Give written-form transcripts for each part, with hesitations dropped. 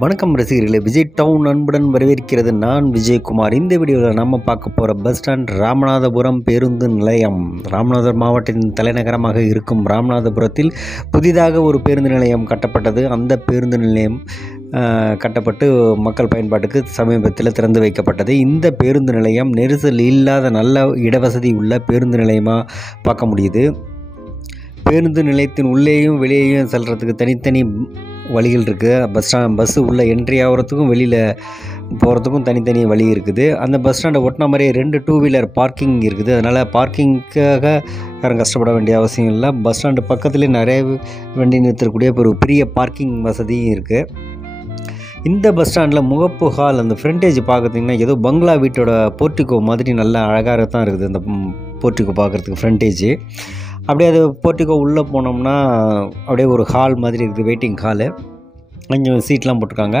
வணக்கம் ரசிகர்களே, விஜய் டவுன் அன்புடன் வரவேற்கிறது. நான் விஜயகுமார். இந்த வீடியோவில் நம்ம பார்க்க போகிற பஸ் ஸ்டாண்ட் ராமநாதபுரம் பேருந்து நிலையம். ராமநாதபுரம் மாவட்டத்தின் தலைநகரமாக இருக்கும் ராமநாதபுரத்தில் புதிதாக ஒரு பேருந்து நிலையம் கட்டப்பட்டது. அந்த பேருந்து நிலையம் கட்டப்பட்டு மக்கள் பயன்பாட்டுக்கு சமீபத்தில் திறந்து வைக்கப்பட்டது. இந்த பேருந்து நிலையம் நெரிசல் இல்லாத நல்ல இடவசதி உள்ள பேருந்து நிலையமாக பார்க்க முடியுது. பேருந்து நிலையத்தின் உள்ளேயும் வெளியேயும் செல்கிறதுக்கு தனித்தனி வழிகள் இருக்குது. பஸ்ஸு உள்ளே என்ட்ரி ஆகிறதுக்கும் வெளியில் போகிறதுக்கும் தனித்தனி வழி இருக்குது. அந்த பஸ் ஸ்டாண்டை ஒட்டின மாதிரியே 2 2 வீலர் பார்க்கிங் இருக்குது. அதனால் பார்க்கிங்க்காக யாரும் கஷ்டப்பட வேண்டிய அவசியம் இல்லை. பஸ் ஸ்டாண்டு பக்கத்துலேயே நிறைய வண்டி நிறுத்தக்கூடிய ஒரு பெரிய பார்க்கிங் வசதியும் இருக்குது. இந்த பஸ் ஸ்டாண்டில் முகப்பு ஹால், அந்த ஃப்ரண்டேஜ் பார்க்குறதுங்கன்னா ஏதோ பங்களா வீட்டோட போர்ட்டிகோ மாதிரி நல்ல அழகாக தான் இருக்குது. அந்த போர்ட்டிகோ பார்க்குறதுக்கு ஃப்ரண்டேஜ் அப்படியே அது போர்ட்டிகோ உள்ளே போனோம்னா அப்படியே ஒரு ஹால் மாதிரி இருக்குது, வெயிட்டிங் ஹாலு. கொஞ்சம் சீட்லாம் போட்டிருக்காங்க.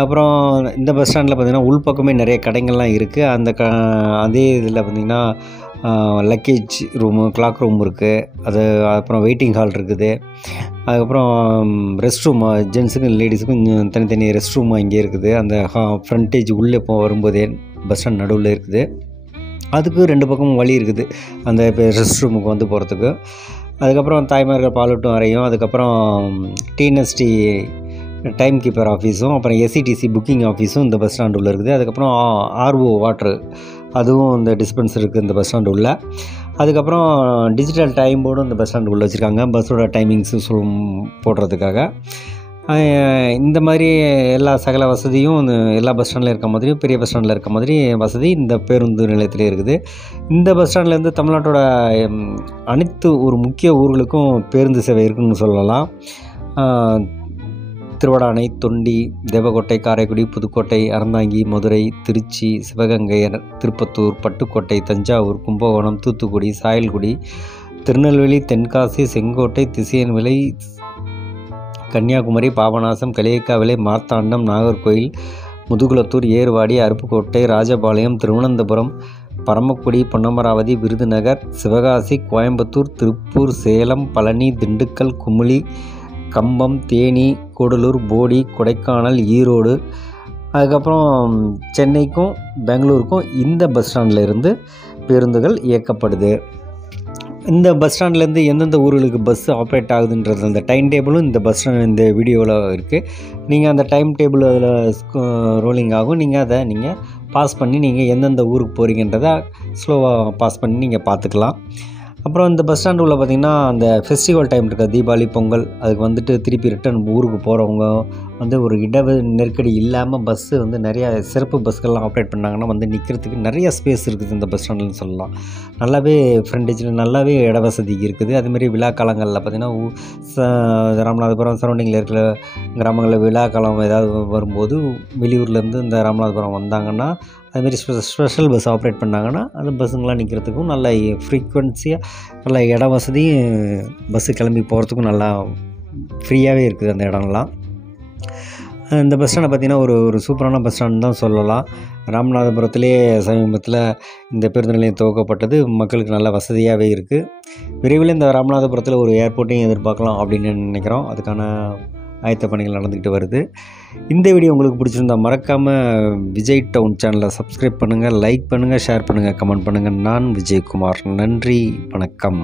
அப்புறம் இந்த பஸ் ஸ்டாண்டில் பார்த்திங்கன்னா உள்பக்கமே நிறைய கடைகள்லாம் இருக்குது. அதே இதில் பார்த்திங்கன்னா லக்கேஜ் ரூமு, கிளாக் ரூம் இருக்குது. அப்புறம் வெயிட்டிங் ஹால் இருக்குது. அதுக்கப்புறம் ரெஸ்ட் ரூம், ஜென்ஸுக்கும் லேடிஸுக்கும் தனித்தனி ரெஸ்ட் ரூம் இங்கே இருக்குது. அந்த ஃப்ரண்டேஜ் உள்ளே வரும்போதே பஸ் ஸ்டாண்ட் நடுவில் இருக்குது. அதுக்கு 2 பக்கமும் வழி இருக்குது அந்த ரெஸ்ட் ரூமுக்கு வந்து போகிறதுக்கு. அதுக்கப்புறம் தாய்மார்கள் பாலூட்டும் அறையும், அதுக்கப்புறம் டிஎன்எஸ்டி டைம் கீப்பர் ஆஃபீஸும், அப்புறம் எஸ்சிடிசி புக்கிங் ஆஃபீஸும் இந்த பஸ் ஸ்டாண்டு உள்ளே இருக்குது. அதுக்கப்புறம் ஆர்ஓ வாட்ரு, அதுவும் இந்த டிஸ்பென்சர் இருக்குது இந்த பஸ் ஸ்டாண்டு உள்ள. அதுக்கப்புறம் டிஜிட்டல் டைம் போர்டும் இந்த பஸ் ஸ்டாண்டு உள்ளே வச்சுருக்காங்க, பஸ்ஸோட டைமிங்ஸு போடுறதுக்காக. இந்த மாதிரி எல்லா சகல வசதியும் எல்லா பஸ் ஸ்டாண்டில் இருக்க மாதிரியும் பெரிய பஸ் ஸ்டாண்டில் இருக்க மாதிரி வசதி இந்த பேருந்து நிலையத்திலே இருக்குது. இந்த பஸ் ஸ்டாண்ட்லேருந்து தமிழ்நாட்டோட அனைத்து ஒரு முக்கிய ஊர்களுக்கும் பேருந்து சேவை இருக்குன்னு சொல்லலாம். திருவடானை, தொண்டி, தேவக்கோட்டை, காரைக்குடி, புதுக்கோட்டை, அறந்தாங்கி, மதுரை, திருச்சி, சிவகங்கை, திருப்பத்தூர், பட்டுக்கோட்டை, தஞ்சாவூர், கும்பகோணம், தூத்துக்குடி, சாயல்குடி, திருநெல்வேலி, தென்காசி, செங்கோட்டை, திசையன்விளை, கன்னியாகுமரி, பாபநாசம், களியக்காவிளை, மார்த்தாண்டம், நாகர்கோயில், முதுகுளத்தூர், ஏர்வாடி, அருப்புக்கோட்டை, ராஜபாளையம், திருவனந்தபுரம், பரமக்குடி, பொன்னமராவதி, விருதுநகர், சிவகாசி, கோயம்புத்தூர், திருப்பூர், சேலம், பழனி, திண்டுக்கல், குமுளி, கம்பம், தேனி, கூடலூர், போடி, கொடைக்கானல், ஈரோடு, அதுக்கப்புறம் சென்னைக்கும் பெங்களூருக்கும் இந்த பஸ் ஸ்டாண்டில் இருந்து பேருந்துகள் இயக்கப்படுது. இந்த பஸ் ஸ்டாண்ட்லேருந்து எந்தெந்த ஊர்களுக்கு பஸ் ஆப்ரேட் ஆகுதுன்றது அந்த டைம் டேபிளும் இந்த பஸ் ஸ்டாண்ட் இந்த வீடியோவில் இருக்குது. நீங்கள் அந்த டைம் டேபிள் அதில் ரோலிங் ஆகும். நீங்கள் அதை பாஸ் பண்ணி நீங்கள் எந்தெந்த ஊருக்கு போகிறீங்கன்றதை ஸ்லோவாக பாஸ் பண்ணி நீங்கள் பார்த்துக்கலாம். அப்புறம் இந்த பஸ் ஸ்டாண்டு உள்ள பார்த்திங்கன்னா அந்த ஃபெஸ்டிவல் டைம் இருக்குது, தீபாவளி, பொங்கல், அதுக்கு வந்துட்டு திருப்பி ரிட்டன் ஊருக்கு போகிறவங்க ஒரு நெருக்கடி இல்லாமல் பஸ்ஸு நிறையா சிறப்பு பஸ்கள்லாம் ஆப்ரேட் பண்ணாங்கன்னா நிற்கிறதுக்கு நிறைய ஸ்பேஸ் இருக்குது இந்த பஸ் ஸ்டாண்டுன்னு சொல்லலாம். நல்லாவே ஃப்ரண்டேஜில் நல்லாவே இட வசதி இருக்குது. அதுமாரி விழா காலங்களில் பார்த்திங்கன்னா ராமநாதபுரம் சரௌண்டிங்கில் இருக்கிற கிராமங்களில் விழா காலம் ஏதாவது வரும்போது வெளியூர்லேருந்து இந்த ராமநாதபுரம் வந்தாங்கன்னா அதுமாரி ஸ்பெஷல் பஸ் ஆப்ரேட் பண்ணாங்கன்னா அந்த பஸ்ஸுங்களாம் நிற்கிறதுக்கும் நல்ல ஃப்ரீக்வன்சியாக நல்ல இட வசதியும் பஸ்ஸு கிளம்பி போகிறதுக்கும் நல்லா ஃப்ரீயாகவே இருக்குது அந்த இடம்லாம். இந்த பஸ் ஸ்டாண்டை பார்த்திங்கன்னா ஒரு சூப்பரான பஸ் ஸ்டாண்ட் தான் சொல்லலாம். ராமநாதபுரத்திலே சமீபத்தில் இந்த பேருந்து நிலையம் துவக்கப்பட்டது. மக்களுக்கு நல்ல வசதியாகவே இருக்குது. விரைவில் இந்த ராமநாதபுரத்தில் ஒரு ஏர்போர்ட்டையும் எதிர்பார்க்கலாம் அப்படின்னு நினைக்கிறோம். அதுக்கான ஆயத்த பணிகள் நடந்துக்கிட்டு வருது. இந்த வீடியோ உங்களுக்கு பிடிச்சிருந்தா மறக்காமல் விஜய் டவுன் சேனலை சப்ஸ்கிரைப் பண்ணுங்கள், லைக் பண்ணுங்கள், ஷேர் பண்ணுங்கள், கமெண்ட் பண்ணுங்கள். நான் விஜயகுமார். நன்றி, வணக்கம்.